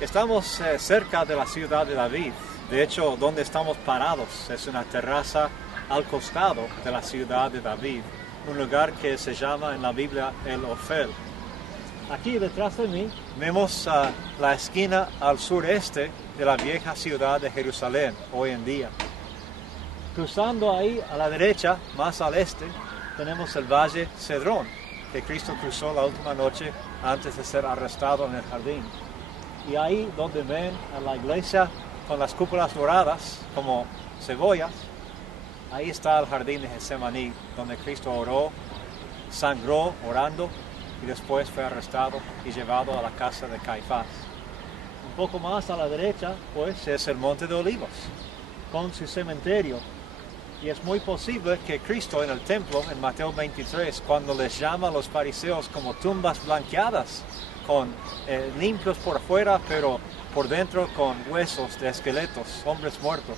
Estamos cerca de la ciudad de David. De hecho, donde estamos parados es una terraza al costado de la ciudad de David, un lugar que se llama en la Biblia el Ofel. Aquí detrás de mí vemos la esquina al sureste de la vieja ciudad de Jerusalén hoy en día. Cruzando ahí a la derecha, más al este, tenemos el valle Cedrón, que Cristo cruzó la última noche antes de ser arrestado en el jardín. Y ahí donde ven a la iglesia con las cúpulas doradas como cebollas, ahí está el jardín de Getsemaní, donde Cristo oró, sangró orando y después fue arrestado y llevado a la casa de Caifás. Un poco más a la derecha, pues, es el Monte de Olivos, con su cementerio. Y es muy posible que Cristo en el templo, en Mateo 23, cuando les llama a los fariseos como tumbas blanqueadas, con limpios por fuera, pero por dentro con huesos de esqueletos, hombres muertos.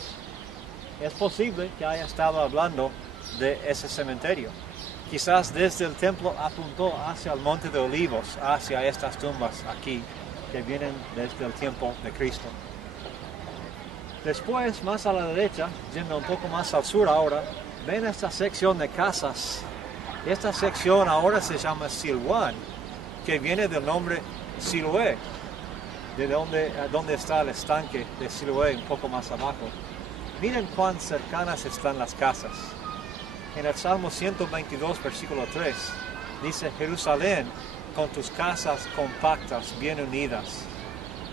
Es posible que haya estado hablando de ese cementerio. Quizás desde el templo apuntó hacia el Monte de Olivos, hacia estas tumbas aquí, que vienen desde el tiempo de Cristo. Después, más a la derecha, yendo un poco más al sur ahora, ven esta sección de casas. Esta sección ahora se llama Siloam, que viene del nombre Siloé, de donde está el estanque de Siloé, un poco más abajo. Miren cuán cercanas están las casas. En el Salmo 122, versículo 3, dice: Jerusalén, con tus casas compactas, bien unidas.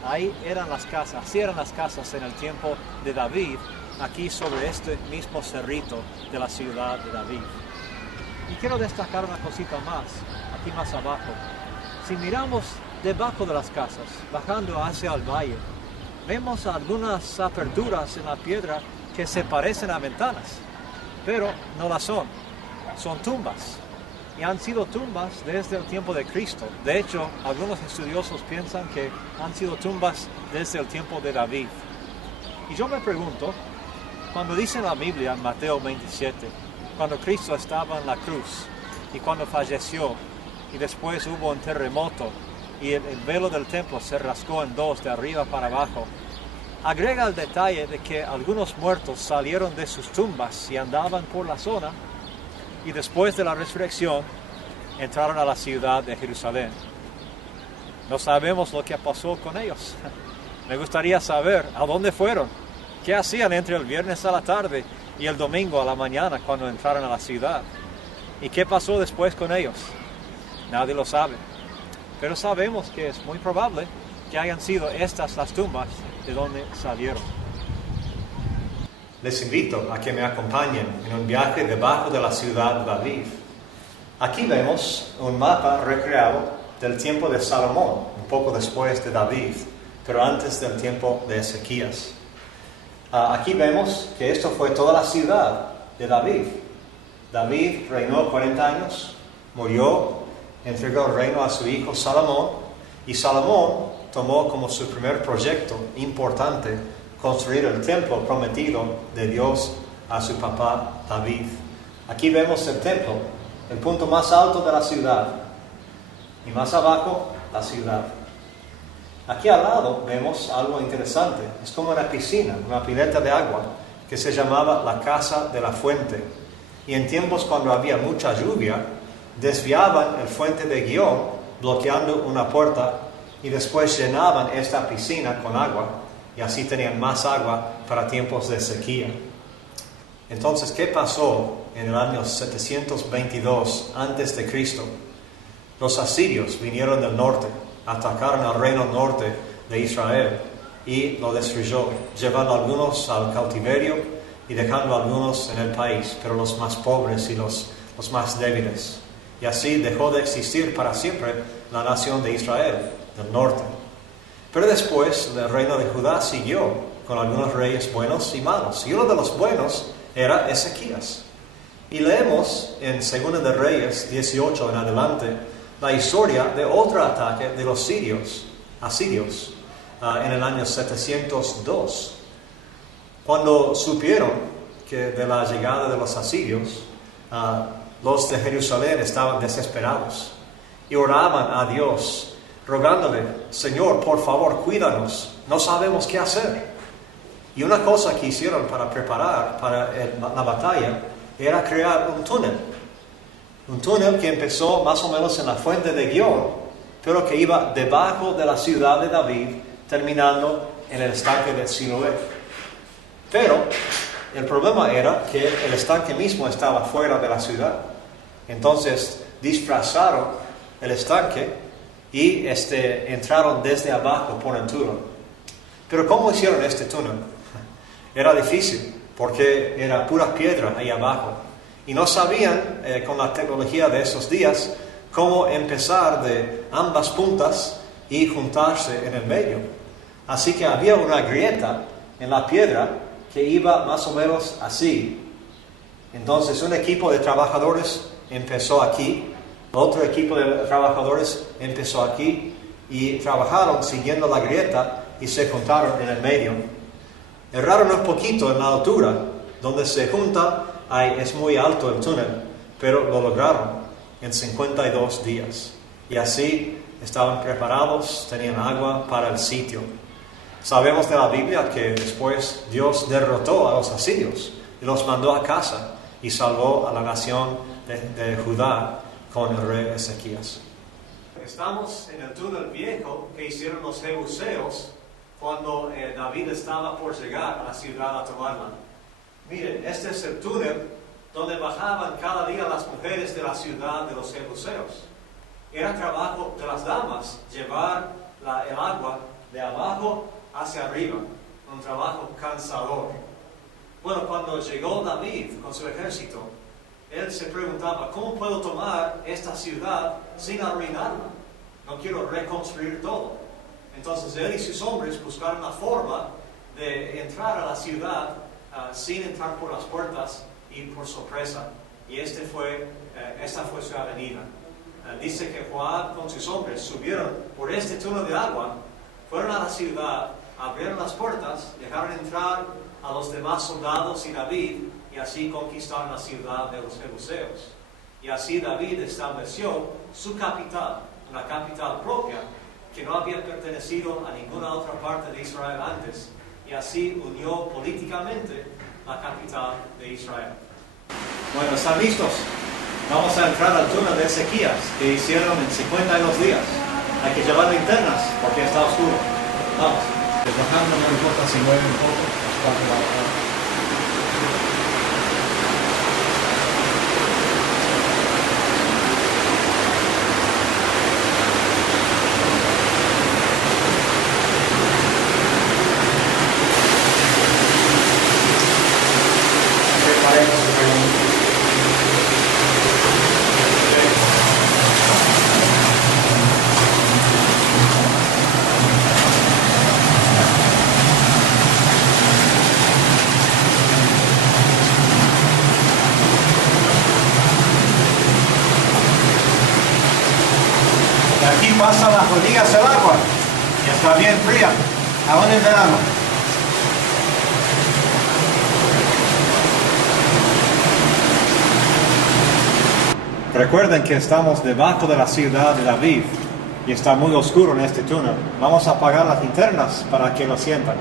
Ahí eran las casas, así eran las casas en el tiempo de David, aquí sobre este mismo cerrito de la ciudad de David. Y quiero destacar una cosita más, aquí más abajo. Si miramos debajo de las casas, bajando hacia el valle, vemos algunas aperturas en la piedra que se parecen a ventanas, pero no las son. Son tumbas. Y han sido tumbas desde el tiempo de Cristo. De hecho, algunos estudiosos piensan que han sido tumbas desde el tiempo de David. Y yo me pregunto, cuando dice en la Biblia, en Mateo 27, cuando Cristo estaba en la cruz y cuando falleció, y después hubo un terremoto y el velo del templo se rasgó en dos de arriba para abajo, agrega el detalle de que algunos muertos salieron de sus tumbas y andaban por la zona, y después de la resurrección entraron a la ciudad de Jerusalén. No sabemos lo que pasó con ellos. Me gustaría saber a dónde fueron, qué hacían entre el viernes a la tarde y el domingo a la mañana cuando entraron a la ciudad, y qué pasó después con ellos. Nadie lo sabe, pero sabemos que es muy probable que hayan sido estas las tumbas de donde salieron. Les invito a que me acompañen en un viaje debajo de la ciudad de David. Aquí vemos un mapa recreado del tiempo de Salomón, un poco después de David, pero antes del tiempo de Ezequías. Aquí vemos que esto fue toda la ciudad de David. David reinó 40 años, murió, entregó el reino a su hijo Salomón, y Salomón tomó como su primer proyecto importante construir el templo prometido de Dios a su papá David. Aquí vemos el templo, el punto más alto de la ciudad, y más abajo la ciudad. Aquí al lado vemos algo interesante, es como una piscina, una pileta de agua, que se llamaba la Casa de la Fuente, y en tiempos cuando había mucha lluvia, desviaban el fuente de Gihón, bloqueando una puerta, y después llenaban esta piscina con agua, y así tenían más agua para tiempos de sequía. Entonces, ¿qué pasó en el año 722 antes de Cristo? Los asirios vinieron del norte, atacaron al reino norte de Israel y lo destruyó, llevando a algunos al cautiverio y dejando a algunos en el país, pero los más pobres y los más débiles. Y así dejó de existir para siempre la nación de Israel del norte. Pero después el reino de Judá siguió con algunos reyes buenos y malos. Y uno de los buenos era Ezequías. Y leemos en 2 de Reyes 18 en adelante la historia de otro ataque de los asirios en el año 702. Cuando supieron que de la llegada de los asirios, los de Jerusalén estaban desesperados y oraban a Dios, rogándole, Señor, por favor, cuídanos, no sabemos qué hacer. Y una cosa que hicieron para preparar para la batalla era crear un túnel que empezó más o menos en la fuente de Gihón, pero que iba debajo de la ciudad de David, terminando en el estanque de Siloé. Pero el problema era que el estanque mismo estaba fuera de la ciudad. Entonces disfrazaron el estanque y entraron desde abajo por el túnel. Pero ¿cómo hicieron este túnel? Era difícil, porque era pura piedra ahí abajo. Y no sabían, con la tecnología de esos días, cómo empezar de ambas puntas y juntarse en el medio. Así que había una grieta en la piedra que iba más o menos así. Entonces un equipo de trabajadores empezó aquí, otro equipo de trabajadores empezó aquí y trabajaron siguiendo la grieta y se juntaron en el medio. Erraron un poquito en la altura, donde se junta, es muy alto el túnel, pero lo lograron en 52 días. Y así estaban preparados, tenían agua para el sitio. Sabemos de la Biblia que después Dios derrotó a los asirios y los mandó a casa y salvó a la nación de Judá con el rey Ezequías. Estamos en el túnel viejo que hicieron los jebuseos cuando David estaba por llegar a la ciudad a tomarla. Miren, este es el túnel donde bajaban cada día las mujeres de la ciudad de los jebuseos. Era trabajo de las damas llevar el agua de abajo hacia arriba, un trabajo cansador. Bueno, cuando llegó David con su ejército, él se preguntaba, ¿cómo puedo tomar esta ciudad sin arruinarla? No quiero reconstruir todo. Entonces él y sus hombres buscaron la forma de entrar a la ciudad sin entrar por las puertas y por sorpresa. Y esta fue su avenida. Dice que Joab con sus hombres subieron por este túnel de agua, fueron a la ciudad, abrieron las puertas, dejaron entrar a los demás soldados y David, y así conquistaron la ciudad de los jebuseos. Y así David estableció su capital, una capital propia, que no había pertenecido a ninguna otra parte de Israel antes, y así unió políticamente la capital de Israel. Bueno, ¿están listos? Vamos a entrar al túnel de Ezequías, que hicieron en 52 días. Hay que llevar linternas, porque está oscuro. Vamos. Bajando, no importa si mueve un poco, para que vaya. Aquí pasa las rodillas el agua y está bien fría, aún en verano. Recuerden que estamos debajo de la ciudad de David y está muy oscuro en este túnel. Vamos a apagar las linternas para que lo sientan.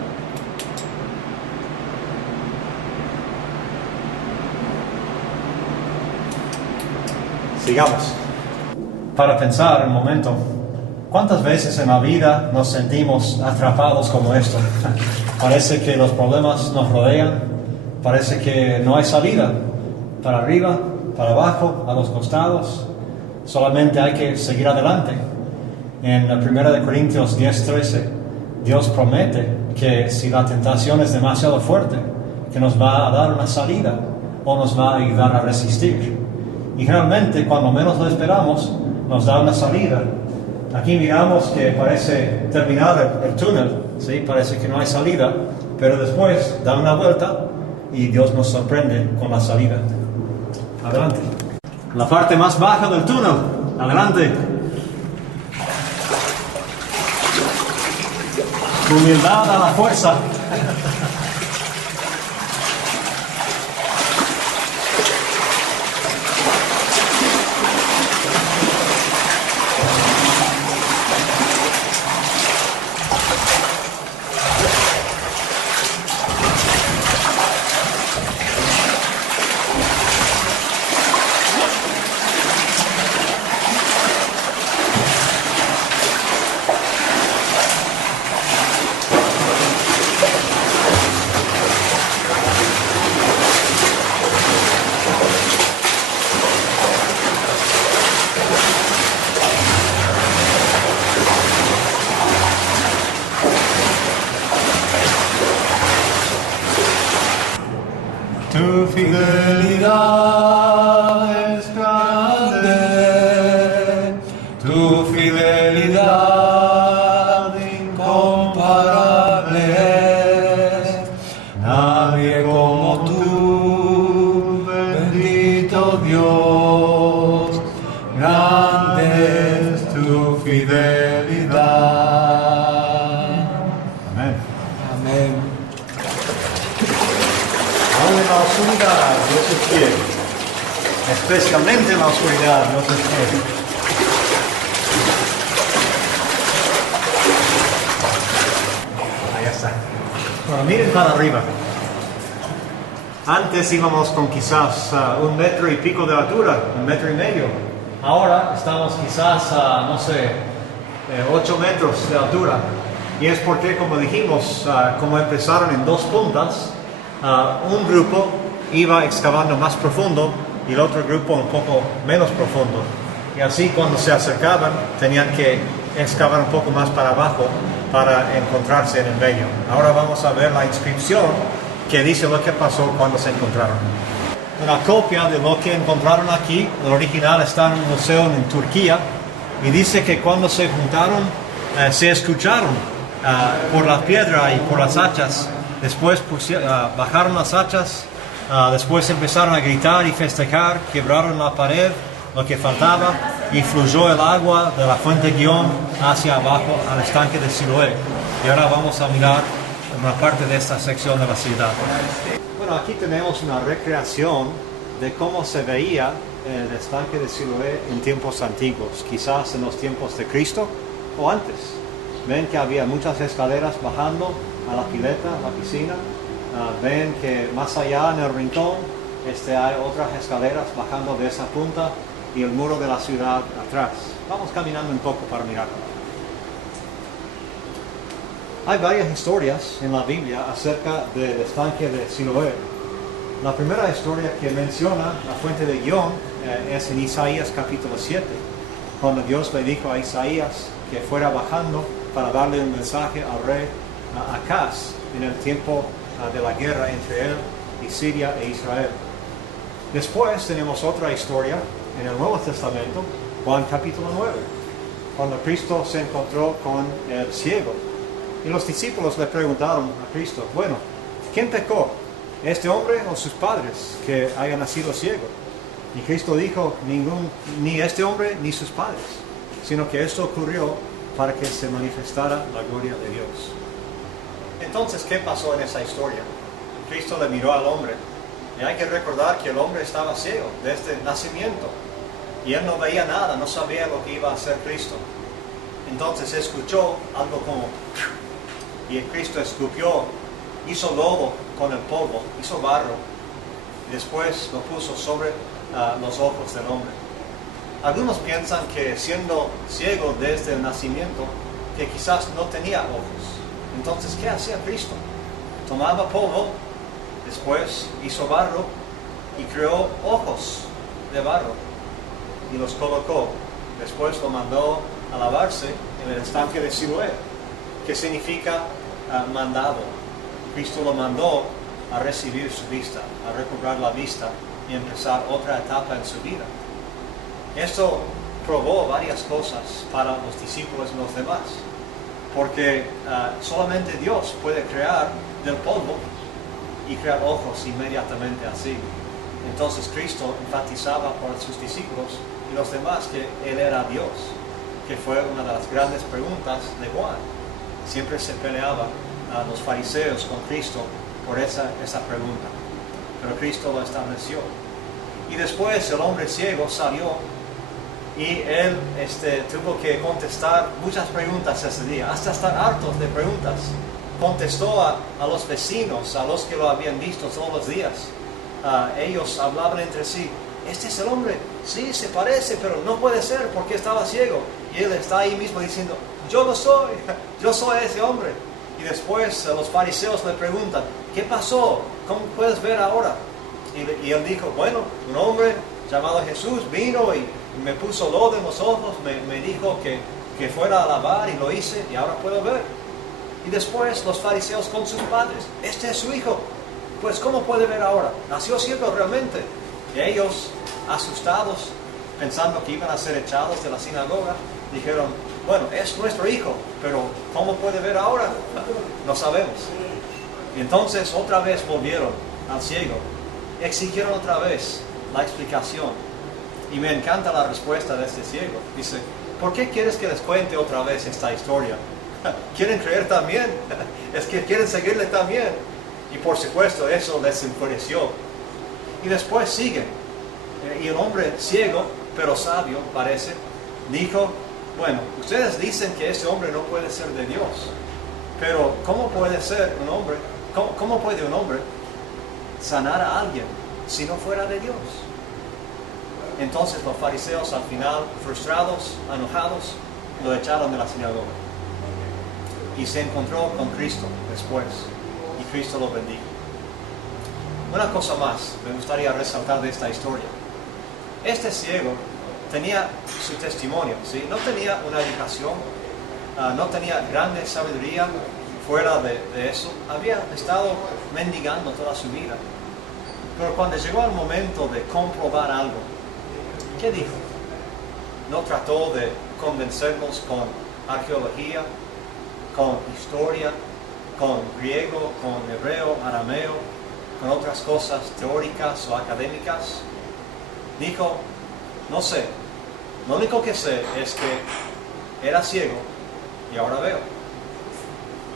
Sigamos. Para pensar un momento, ¿cuántas veces en la vida nos sentimos atrapados como esto? Parece que los problemas nos rodean, parece que no hay salida, para arriba, para abajo, a los costados, solamente hay que seguir adelante. En 1 Corintios 10:13, Dios promete que si la tentación es demasiado fuerte, que nos va a dar una salida o nos va a ayudar a resistir. Y realmente, cuando menos lo esperamos, nos da una salida. Aquí miramos que parece terminar el túnel, ¿sí? Parece que no hay salida, pero después da una vuelta y Dios nos sorprende con la salida. Adelante. La parte más baja del túnel. Adelante. Humildad a la fuerza. oscuridad, Dios es fiel. Especialmente en la oscuridad, Dios es fiel. Ahí está. Bueno, miren para arriba. Antes íbamos con quizás 1 metro y pico de altura, 1 metro y medio. Ahora estamos quizás a, no sé, 8 metros de altura. Y es porque, como dijimos, como empezaron en 2 puntas, un grupo iba excavando más profundo y el otro grupo un poco menos profundo. Y así cuando se acercaban tenían que excavar un poco más para abajo para encontrarse en el medio. Ahora vamos a ver la inscripción que dice lo que pasó cuando se encontraron. Una copia de lo que encontraron aquí, el original está en un museo en Turquía, y dice que cuando se juntaron, se escucharon por la piedra y por las hachas, después bajaron las hachas, después empezaron a gritar y festejar, quebraron la pared, lo que faltaba, y fluyó el agua de la fuente Gihon hacia abajo al estanque de Siloé. Y ahora vamos a mirar una parte de esta sección de la ciudad. Bueno, aquí tenemos una recreación de cómo se veía el estanque de Siloé en tiempos antiguos, quizás en los tiempos de Cristo o antes. Ven que había muchas escaleras bajando a la pileta, a la piscina. Ven que más allá en el rincón hay otras escaleras bajando de esa punta y el muro de la ciudad atrás. Vamos caminando un poco para mirarlo. Hay varias historias en la Biblia acerca del estanque de Siloé. La primera historia que menciona la fuente de Gihon es en Isaías capítulo 7, cuando Dios le dijo a Isaías que fuera bajando para darle un mensaje al rey Acaz en el tiempo de la guerra entre él y Siria e Israel. Después tenemos otra historia en el Nuevo Testamento, Juan capítulo 9, cuando Cristo se encontró con el ciego. Y los discípulos le preguntaron a Cristo, bueno, ¿quién pecó? ¿Este hombre o sus padres que haya nacido ciego? Y Cristo dijo, ni este hombre ni sus padres, sino que esto ocurrió para que se manifestara la gloria de Dios. Entonces, ¿qué pasó en esa historia? Cristo le miró al hombre, y hay que recordar que el hombre estaba ciego desde nacimiento, y él no veía nada, no sabía lo que iba a hacer Cristo. Entonces escuchó algo como... Y Cristo escupió, hizo lodo con el polvo, hizo barro, y después lo puso sobre los ojos del hombre. Algunos piensan que siendo ciego desde el nacimiento, que quizás no tenía ojos. Entonces, ¿qué hacía Cristo? Tomaba polvo, después hizo barro y creó ojos de barro y los colocó. Después lo mandó a lavarse en el estanque de Siloé, que significa mandado. Cristo lo mandó a recibir su vista, a recobrar la vista y empezar otra etapa en su vida. Esto probó varias cosas para los discípulos y los demás, porque solamente Dios puede crear del polvo y crear ojos inmediatamente así. Entonces Cristo enfatizaba por sus discípulos y los demás que Él era Dios, que fue una de las grandes preguntas de Juan. Siempre se peleaba a los fariseos con Cristo por esa pregunta, pero Cristo lo estableció. Y después el hombre ciego salió y él tuvo que contestar muchas preguntas ese día, hasta estar hartos de preguntas. Contestó a los vecinos, a los que lo habían visto todos los días. Ellos hablaban entre sí, ¿este es el hombre? Sí, se parece, pero no puede ser porque estaba ciego. Y él está ahí mismo diciendo, yo lo soy, yo soy ese hombre. Y después los fariseos le preguntan, ¿qué pasó? ¿Cómo puedes ver ahora? Y él dijo, bueno, un hombre llamado Jesús vino y me puso lodo en los ojos, me dijo que fuera a lavar y lo hice y ahora puedo ver. Y después los fariseos con sus padres, este es su hijo, pues ¿cómo puede ver ahora? ¿Nació ciego realmente? Y ellos, asustados, pensando que iban a ser echados de la sinagoga, dijeron, bueno, es nuestro hijo, pero ¿cómo puede ver ahora? No sabemos. Y entonces otra vez volvieron al ciego, exigieron otra vez la explicación. Y me encanta la respuesta de este ciego. Dice, ¿por qué quieres que les cuente otra vez esta historia? ¿Quieren creer también? Es que quieren seguirle también. Y por supuesto eso les enfureció. Y después sigue. Y el hombre ciego, pero sabio, parece, dijo, bueno, ustedes dicen que ese hombre no puede ser de Dios, pero ¿cómo puede ser un hombre, cómo puede un hombre sanar a alguien si no fuera de Dios? Entonces los fariseos al final, frustrados, enojados, lo echaron de la sinagoga. Y se encontró con Cristo después, y Cristo lo bendijo. Una cosa más me gustaría resaltar de esta historia. Este ciego tenía su testimonio, ¿sí? No tenía una educación, no tenía grande sabiduría fuera de eso. Había estado mendigando toda su vida. Pero cuando llegó el momento de comprobar algo, ¿qué dijo? No trató de convencernos con arqueología, con historia, con griego, con hebreo, arameo, con otras cosas teóricas o académicas. Dijo, no sé, lo único que sé es que era ciego y ahora veo.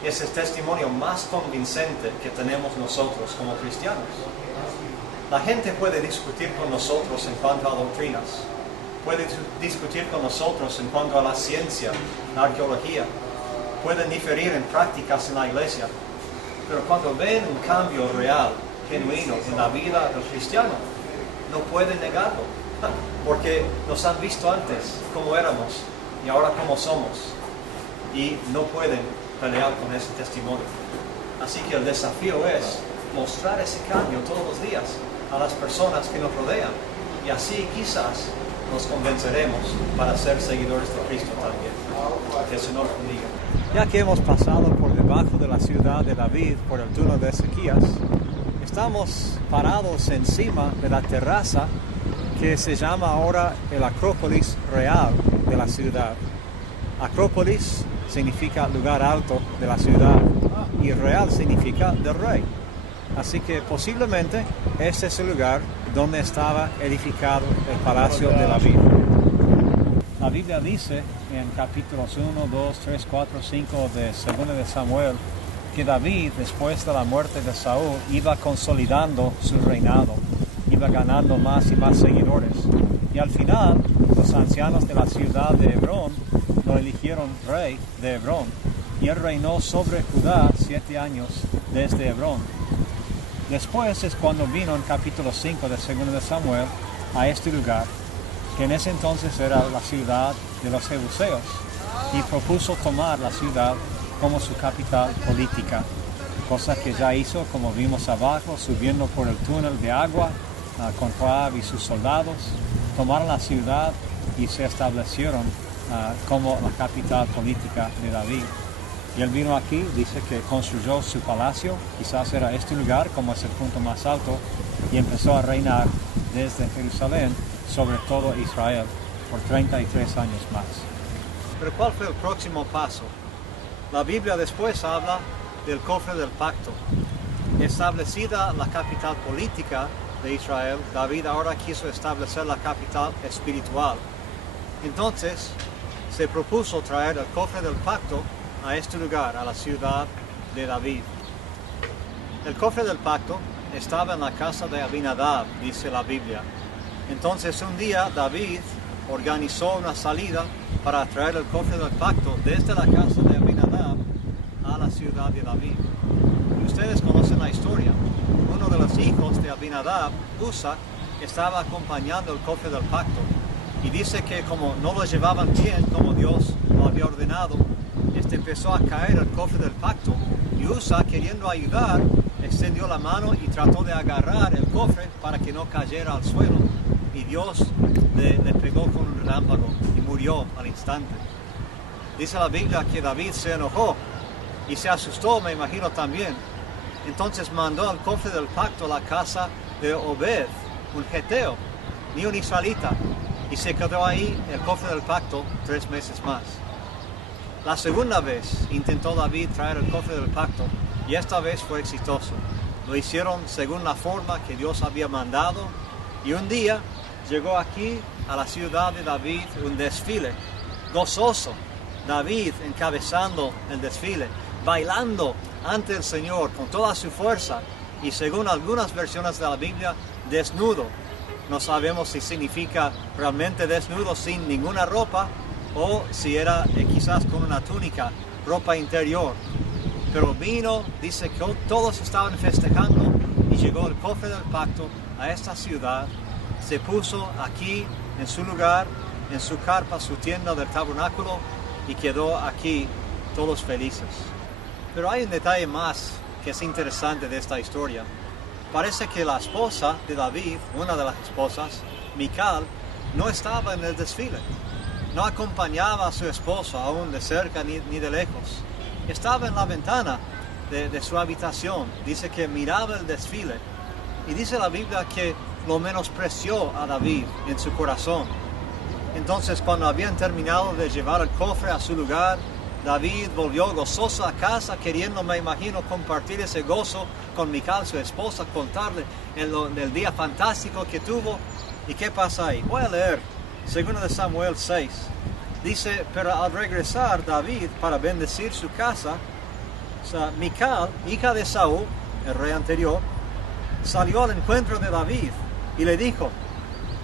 Es el testimonio más convincente que tenemos nosotros como cristianos. La gente puede discutir con nosotros en cuanto a doctrinas, puede discutir con nosotros en cuanto a la ciencia, la arqueología, pueden diferir en prácticas en la iglesia, pero cuando ven un cambio real, genuino en la vida del cristiano, no pueden negarlo, porque nos han visto antes cómo éramos y ahora cómo somos, y no pueden pelear con ese testimonio. Así que el desafío es mostrar ese cambio todos los días a las personas que nos rodean, y así quizás nos convenceremos para ser seguidores de Cristo también. Que el Señor bendiga. Ya que hemos pasado por debajo de la ciudad de David, por el túnel de Ezequías, estamos parados encima de la terraza que se llama ahora el Acrópolis Real de la ciudad. Acrópolis significa lugar alto de la ciudad y real significa del rey. Así que posiblemente este es el lugar donde estaba edificado el palacio de David. La Biblia dice en capítulos 1, 2, 3, 4, 5 de 2 de Samuel que David, después de la muerte de Saúl, iba consolidando su reinado, iba ganando más y más seguidores. Y al final, los ancianos de la ciudad de Hebrón lo eligieron rey de Hebrón, y él reinó sobre Judá 7 años desde Hebrón. Después es cuando vino en capítulo 5 de 2 de Samuel a este lugar, que en ese entonces era la ciudad de los Jebuseos, y propuso tomar la ciudad como su capital política, cosa que ya hizo, como vimos abajo, subiendo por el túnel de agua con Joab y sus soldados. Tomaron la ciudad y se establecieron como la capital política de David. Y él vino aquí, dice que construyó su palacio, quizás era este lugar como es el punto más alto, y empezó a reinar desde Jerusalén sobre todo Israel por 33 años más. Pero ¿cuál fue el próximo paso? La Biblia después habla del cofre del pacto. Establecida la capital política de Israel, David ahora quiso establecer la capital espiritual. Entonces se propuso traer el cofre del pacto a este lugar, a la ciudad de David. El cofre del pacto estaba en la casa de Abinadab, dice la Biblia. Entonces un día David organizó una salida para traer el cofre del pacto desde la casa de Abinadab a la ciudad de David. Y ustedes conocen la historia. Uno de los hijos de Abinadab, Usa, estaba acompañando el cofre del pacto. Y dice que como no lo llevaban bien, como Dios lo había ordenado, empezó a caer el cofre del pacto. Y Usa, queriendo ayudar, extendió la mano y trató de agarrar el cofre para que no cayera al suelo. Y Dios le pegó con un relámpago y murió al instante. Dice la Biblia que David se enojó y se asustó, me imagino también. Entonces mandó al cofre del pacto a la casa de Obed, un geteo, ni un israelita, y se quedó ahí el cofre del pacto 3 meses más. La segunda vez intentó David traer el cofre del pacto y esta vez fue exitoso. Lo hicieron según la forma que Dios había mandado, y un día llegó aquí a la ciudad de David un desfile gozoso. David encabezando el desfile, bailando ante el Señor con toda su fuerza, y según algunas versiones de la Biblia, desnudo. No sabemos si significa realmente desnudo sin ninguna ropa o si era quizás con una túnica, ropa interior. Pero vino, dice que todos estaban festejando y llegó el cofre del pacto a esta ciudad, se puso aquí en su lugar, en su carpa, su tienda del tabernáculo y quedó aquí todos felices. Pero hay un detalle más que es interesante de esta historia. Parece que la esposa de David, una de las esposas, Mical, no estaba en el desfile. No acompañaba a su esposo aún de cerca ni de lejos. Estaba en la ventana de su habitación. Dice que miraba el desfile. Y dice la Biblia que lo menospreció a David en su corazón. Entonces, cuando habían terminado de llevar el cofre a su lugar, David volvió gozoso a casa, queriendo, me imagino, compartir ese gozo con Mical, su esposa, contarle el día fantástico que tuvo. ¿Y qué pasa ahí? Voy a leer 2 Samuel 6. Dice, pero al regresar David para bendecir su casa, Mical, hija de Saúl, el rey anterior, salió al encuentro de David y le dijo,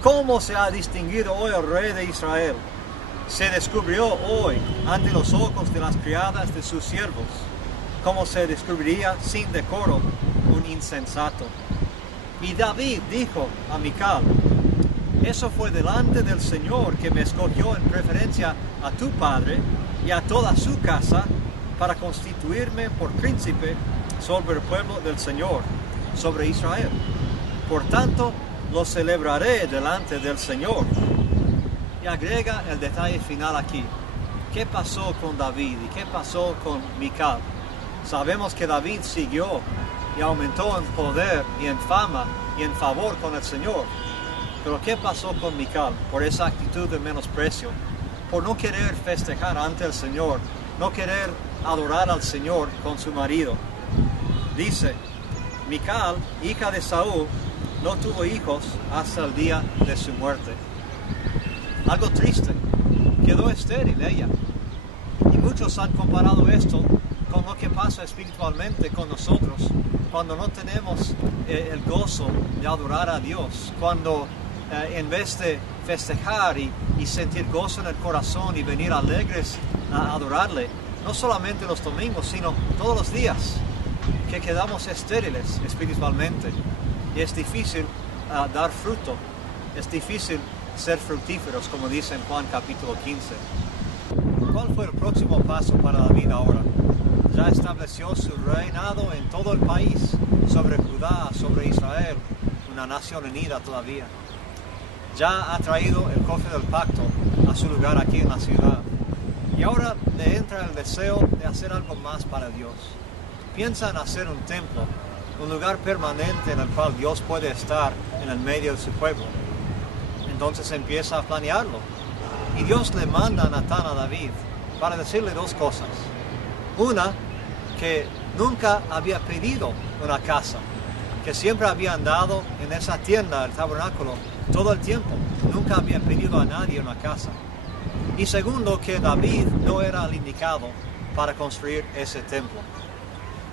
¿cómo se ha distinguido hoy el rey de Israel? Se descubrió hoy ante los ojos de las criadas de sus siervos, como se descubriría sin decoro un insensato. Y David dijo a Mical, eso fue delante del Señor que me escogió en preferencia a tu padre y a toda su casa para constituirme por príncipe sobre el pueblo del Señor, sobre Israel. Por tanto, lo celebraré delante del Señor. Y agrega el detalle final aquí. ¿Qué pasó con David y qué pasó con Mical? Sabemos que David siguió y aumentó en poder y en fama y en favor con el Señor. Pero ¿qué pasó con Mical por esa actitud de menosprecio? Por no querer festejar ante el Señor, no querer adorar al Señor con su marido. Dice, Mical, hija de Saúl, no tuvo hijos hasta el día de su muerte. Algo triste, quedó estéril ella. Y muchos han comparado esto con lo que pasa espiritualmente con nosotros cuando no tenemos el gozo de adorar a Dios, cuando en vez de festejar y sentir gozo en el corazón y venir alegres a adorarle, no solamente los domingos, sino todos los días, que quedamos estériles espiritualmente. Y es difícil dar fruto, es difícil ser fructíferos, como dice en Juan capítulo 15. ¿Cuál fue el próximo paso para David ahora? Ya estableció su reinado en todo el país, sobre Judá, sobre Israel, una nación unida todavía. Ya ha traído el cofre del pacto a su lugar aquí en la ciudad. Y ahora le entra el deseo de hacer algo más para Dios. Piensa en hacer un templo, un lugar permanente en el cual Dios puede estar en el medio de su pueblo. Entonces empieza a planearlo. Y Dios le manda a Natán a David para decirle dos cosas. Una, que nunca había pedido una casa, que siempre había andado en esa tienda, el tabernáculo, todo el tiempo. Nunca había pedido a nadie una casa. Y segundo, que David no era el indicado para construir ese templo.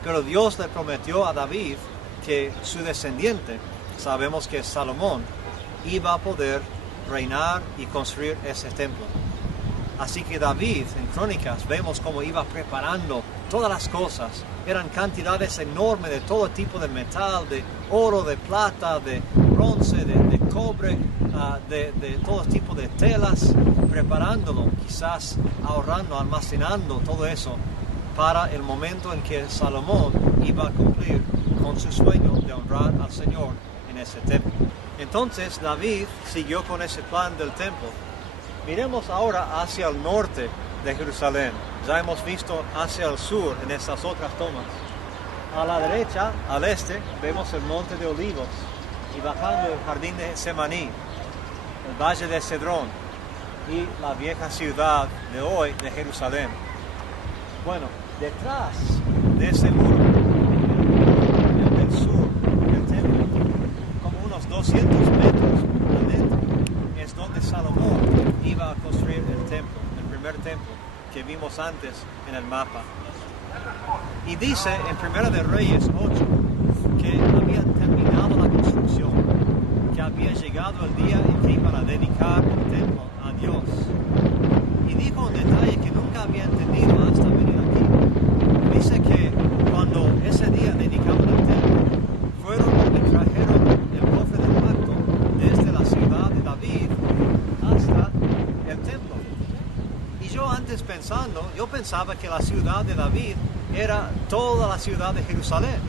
Pero Dios le prometió a David que su descendiente, sabemos que es Salomón, iba a poder reinar y construir ese templo. Así que David, en Crónicas, vemos cómo iba preparando todas las cosas. Eran cantidades enormes de todo tipo de metal, de oro, de plata, de bronce, de cobre, de todo tipo de telas, preparándolo, quizás ahorrando, almacenando todo eso para el momento en que Salomón iba a cumplir con su sueño de honrar al Señor en ese templo. Entonces David siguió con ese plan del templo. Miremos ahora hacia el norte de Jerusalén. Ya hemos visto hacia el sur en estas otras tomas. A la derecha, al este, vemos el monte de Olivos y bajando el jardín de Getsemaní, el valle de Cedrón y la vieja ciudad de hoy de Jerusalén. Bueno, detrás de ese muro, del sur del templo, como unos 200 metros adentro, es donde Salomón iba a construir el templo, el primer templo que vimos antes en el mapa. Y dice en 1 de Reyes 8 que habían terminado la construcción. había llegado el día en que iban a dedicar el templo a Dios. Y dijo un detalle que nunca había entendido hasta venir aquí. Dice que cuando ese día dedicaban el templo, fueron y trajeron el cofre del pacto desde la ciudad de David hasta el templo. Y yo antes yo pensaba que la ciudad de David era toda la ciudad de Jerusalén.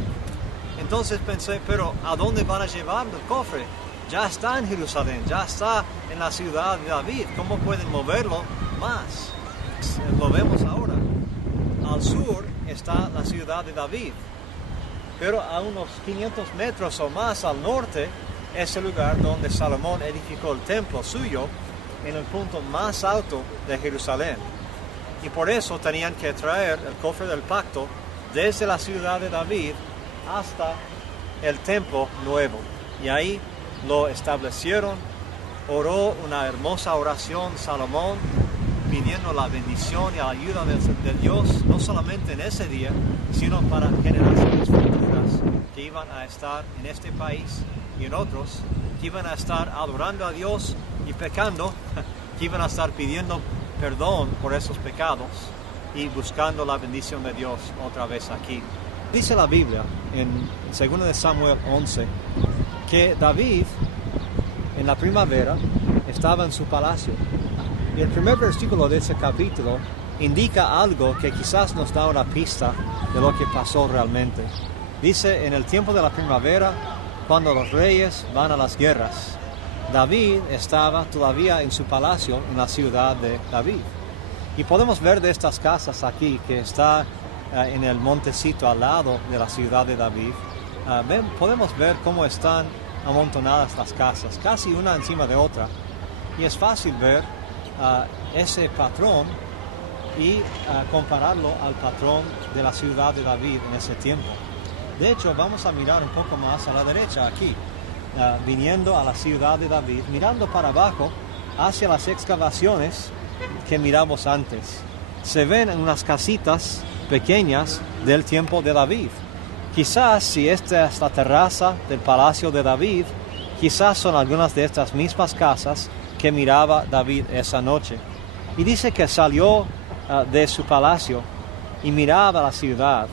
Entonces pensé, pero ¿a dónde van a llevar el cofre? Ya está en Jerusalén, ya está en la ciudad de David. ¿Cómo pueden moverlo más? Lo vemos ahora. Al sur está la ciudad de David, pero a unos 500 metros o más al norte es el lugar donde Salomón edificó el templo suyo en el punto más alto de Jerusalén. Y por eso tenían que traer el cofre del pacto desde la ciudad de David hasta el templo nuevo. Y ahí lo establecieron. Oró una hermosa oración Salomón, pidiendo la bendición y la ayuda de Dios, no solamente en ese día, sino para generaciones futuras que iban a estar en este país y en otros, que iban a estar adorando a Dios y pecando, que iban a estar pidiendo perdón por esos pecados y buscando la bendición de Dios otra vez aquí. Dice la Biblia en 2 de Samuel 11 que David en la primavera estaba en su palacio. Y el primer versículo de ese capítulo indica algo que quizás nos da una pista de lo que pasó realmente. Dice, en el tiempo de la primavera, cuando los reyes van a las guerras, David estaba todavía en su palacio en la ciudad de David. Y podemos ver de estas casas aquí, que está en el montecito al lado de la ciudad de David, podemos ver cómo están amontonadas las casas, casi una encima de otra. Y es fácil ver ese patrón y compararlo al patrón de la ciudad de David en ese tiempo. De hecho, vamos a mirar un poco más a la derecha aquí, viniendo a la ciudad de David, mirando para abajo hacia las excavaciones que miramos antes. Se ven en unas casitas pequeñas del tiempo de David. Quizás si esta es la terraza del palacio de David, quizás son algunas de estas mismas casas que miraba David esa noche. Y dice que salió de su palacio y miraba la ciudad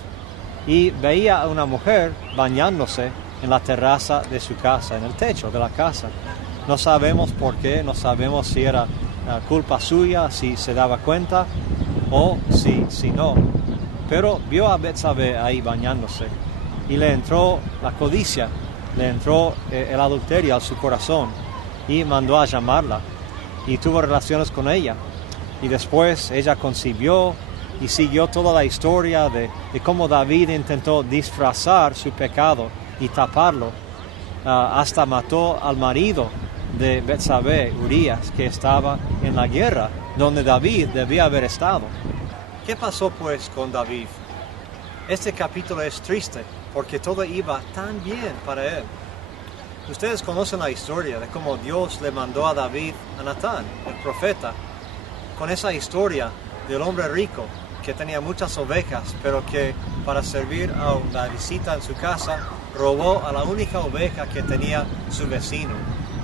y veía a una mujer bañándose en la terraza de su casa, en el techo de la casa. No sabemos por qué, no sabemos si era culpa suya, si se daba cuenta o si no. Pero vio a Betsabé ahí bañándose y le entró la codicia, le entró el adulterio a su corazón y mandó a llamarla y tuvo relaciones con ella. Y después ella concibió y siguió toda la historia de cómo David intentó disfrazar su pecado y taparlo, hasta mató al marido de Betsabé, Urías, que estaba en la guerra donde David debía haber estado. ¿Qué pasó pues con David? Este capítulo es triste porque todo iba tan bien para él. Ustedes conocen la historia de cómo Dios le mandó a David a Natán, el profeta, con esa historia del hombre rico que tenía muchas ovejas, pero que para servir a una visita en su casa robó a la única oveja que tenía su vecino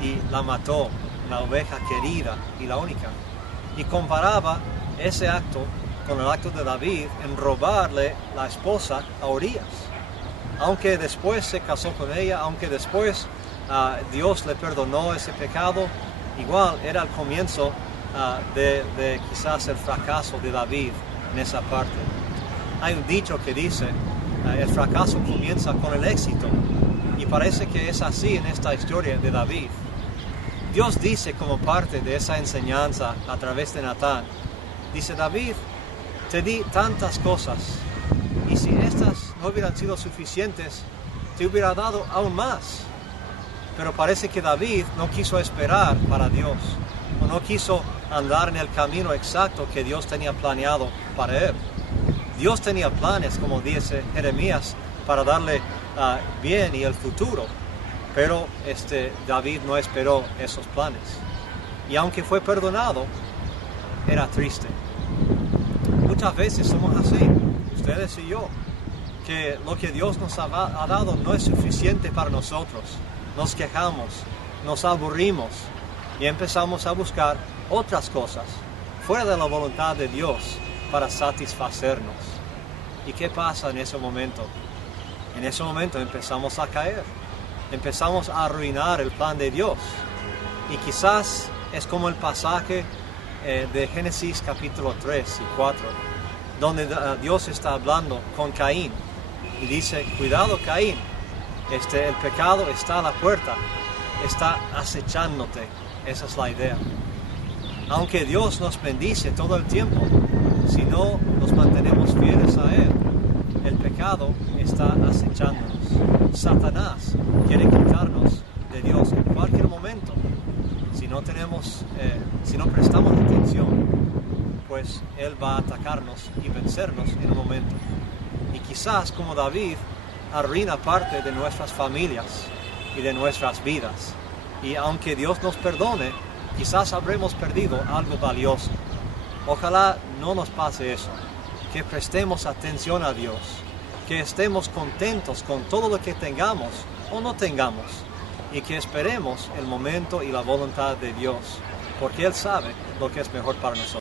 y la mató, la oveja querida y la única. Y comparaba ese acto con el acto de David en robarle la esposa a Urías. Aunque después se casó con ella, aunque después Dios le perdonó ese pecado, igual era el comienzo de quizás el fracaso de David en esa parte. Hay un dicho que dice, el fracaso comienza con el éxito, y parece que es así en esta historia de David. Dios dice como parte de esa enseñanza a través de Natán, dice: David, te di tantas cosas, y si estas no hubieran sido suficientes, te hubiera dado aún más. Pero parece que David no quiso esperar para Dios, o no quiso andar en el camino exacto que Dios tenía planeado para él. Dios tenía planes, como dice Jeremías, para darle bien y el futuro, pero David no esperó esos planes. Y aunque fue perdonado, era triste. Muchas veces somos así, ustedes y yo, que lo que Dios nos ha dado no es suficiente para nosotros. Nos quejamos, nos aburrimos y empezamos a buscar otras cosas fuera de la voluntad de Dios para satisfacernos. ¿Y qué pasa en ese momento? En ese momento empezamos a caer, empezamos a arruinar el plan de Dios. Y quizás es como el pasaje de Génesis capítulo 3 y 4, donde Dios está hablando con Caín y dice: cuidado, Caín, el pecado está a la puerta, está acechándote. Esa es la idea. Aunque Dios nos bendice todo el tiempo, si no nos mantenemos fieles a Él, el pecado está acechándonos. Satanás quiere quitarnos de Dios en cualquier momento. Si no prestamos atención, pues Él va a atacarnos y vencernos en un momento. Y quizás, como David, arruina parte de nuestras familias y de nuestras vidas. Y aunque Dios nos perdone, quizás habremos perdido algo valioso. Ojalá no nos pase eso, que prestemos atención a Dios, que estemos contentos con todo lo que tengamos o no tengamos, y que esperemos el momento y la voluntad de Dios, porque Él sabe lo que es mejor para nosotros.